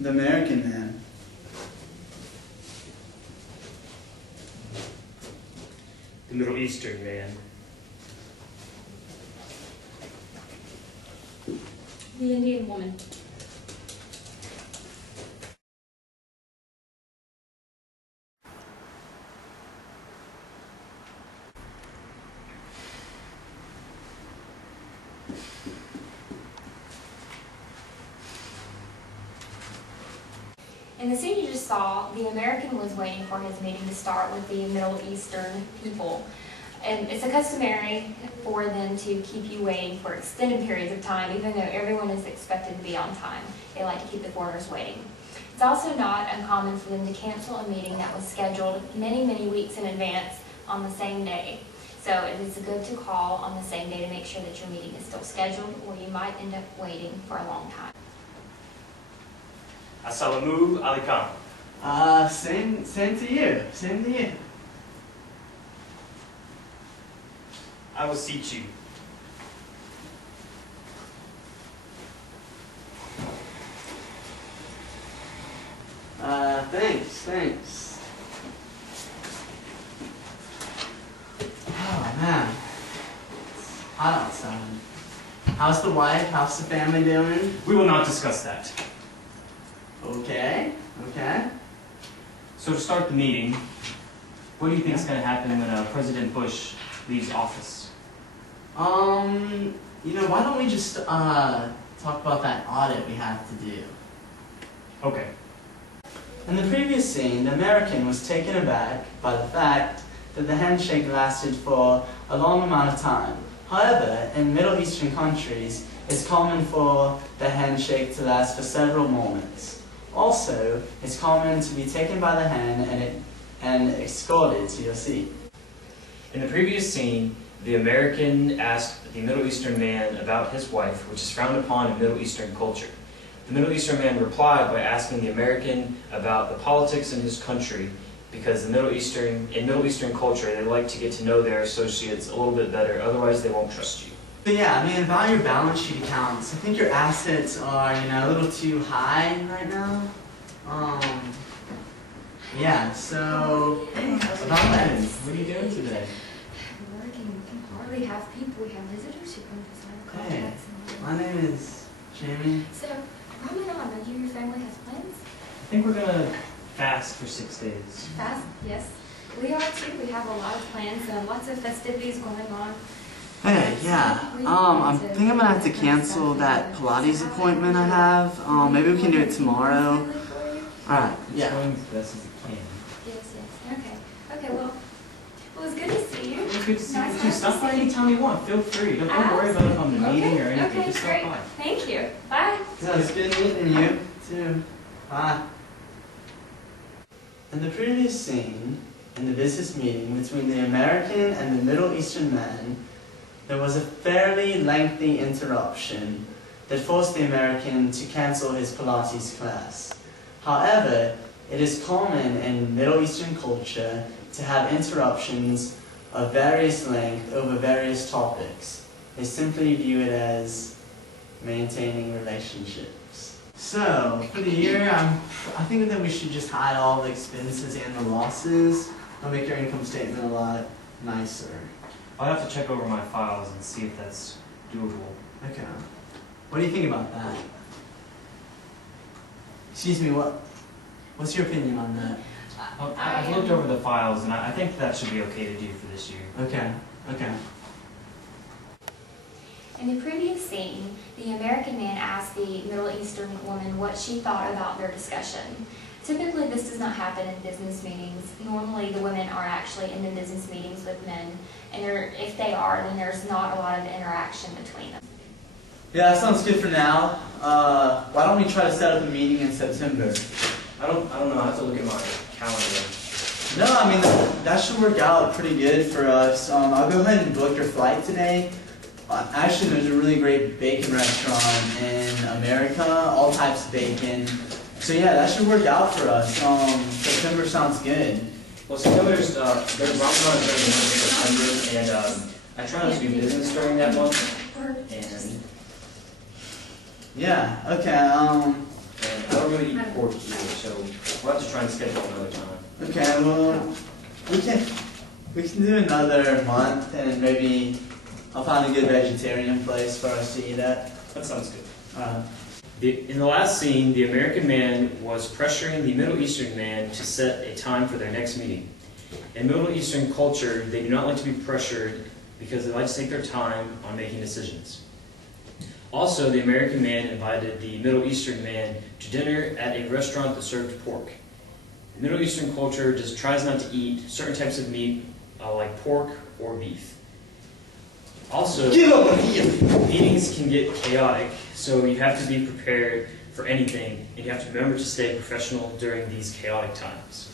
The American man. The Middle Eastern man. The Indian woman. In the scene you just saw, the American was waiting for his meeting to start with the Middle Eastern people. And it's customary for them to keep you waiting for extended periods of time, even though everyone is expected to be on time. They like to keep the foreigners waiting. It's also not uncommon for them to cancel a meeting that was scheduled many, many weeks in advance on the same day. So it is good to call on the same day to make sure that your meeting is still scheduled, or you might end up waiting for a long time. Assalamu alaikum. Same to you. Same to you. I will seat you. Thanks. Oh man, it's hot outside. How's the wife? How's the family doing? We will not discuss that. Okay. So to start the meeting, what do you think is going to happen when President Bush leaves office? Why don't we just talk about that audit we have to do? Okay. In the previous scene, the American was taken aback by the fact that the handshake lasted for a long amount of time. However, in Middle Eastern countries, it's common for the handshake to last for several moments. Also, it's common to be taken by the hand and escorted to your seat. In the previous scene, the American asked the Middle Eastern man about his wife, which is frowned upon in Middle Eastern culture. The Middle Eastern man replied by asking the American about the politics in his country, because in Middle Eastern culture, they like to get to know their associates a little bit better, otherwise they won't trust you. So yeah, about your balance sheet accounts, I think your assets are, a little too high right now. Yeah, so, about that, what are you doing today? We're working. We can hardly have people. We have visitors who come to sign the Hey, contracts. my name is Jamie. So, Ramadan, you and your family has plans? I think we're going to fast for 6 days. Fast? Yes. We are too. We have a lot of plans and lots of festivities going on. Hey, yeah, I think I'm gonna have to cancel that Pilates appointment I have. Maybe we can do it tomorrow. Alright, yeah. It's going as best as it can. Yes. Okay, well, it was good to see you. It's good to see Nice you to too. Stop by anytime you want. Feel free. Don't worry about if I'm in a meeting or anything. Okay, Just stop great. by. Thank you. Bye. Yeah, it's good meeting you, too. Bye. In the previous scene, in the business meeting between the American and the Middle Eastern man, there was a fairly lengthy interruption that forced the American to cancel his Pilates class. However, it is common in Middle Eastern culture to have interruptions of various length over various topics. They simply view it as maintaining relationships. So, for the year, I think that we should just hide all the expenses and the losses. It'll make your income statement a lot nicer. I'll have to check over my files and see if that's doable. Okay. What do you think about that? Excuse me, what's your opinion on that? I've looked over the files and I think that should be okay to do for this year. Okay. In the previous scene, the American man asked the Middle Eastern woman what she thought about their discussion. Typically, this does not happen in business meetings. Normally, the women are actually in the business meetings with men, and if they are, then there's not a lot of interaction between them. Yeah, that sounds good for now. Why don't we try to set up a meeting in September? I don't know. I have to look at my calendar. No, that should work out pretty good for us. I'll go ahead and book your flight today. Actually, there's a really great bacon restaurant in America, all types of bacon. So yeah, that should work out for us. September sounds good. Well, September's Ramadan is during the month of September, and I try not to do business during that month. And yeah, okay. and I don't really eat pork either, so we'll have to try and schedule another time. Okay, well, we can do another month, and maybe I'll find a good vegetarian place for us to eat at. That sounds good. Alright. In the last scene, the American man was pressuring the Middle Eastern man to set a time for their next meeting. In Middle Eastern culture, they do not like to be pressured because they like to take their time on making decisions. Also, the American man invited the Middle Eastern man to dinner at a restaurant that served pork. Middle Eastern culture just tries not to eat certain types of meat like pork or beef. Also, meetings can get chaotic, so you have to be prepared for anything, and you have to remember to stay professional during these chaotic times.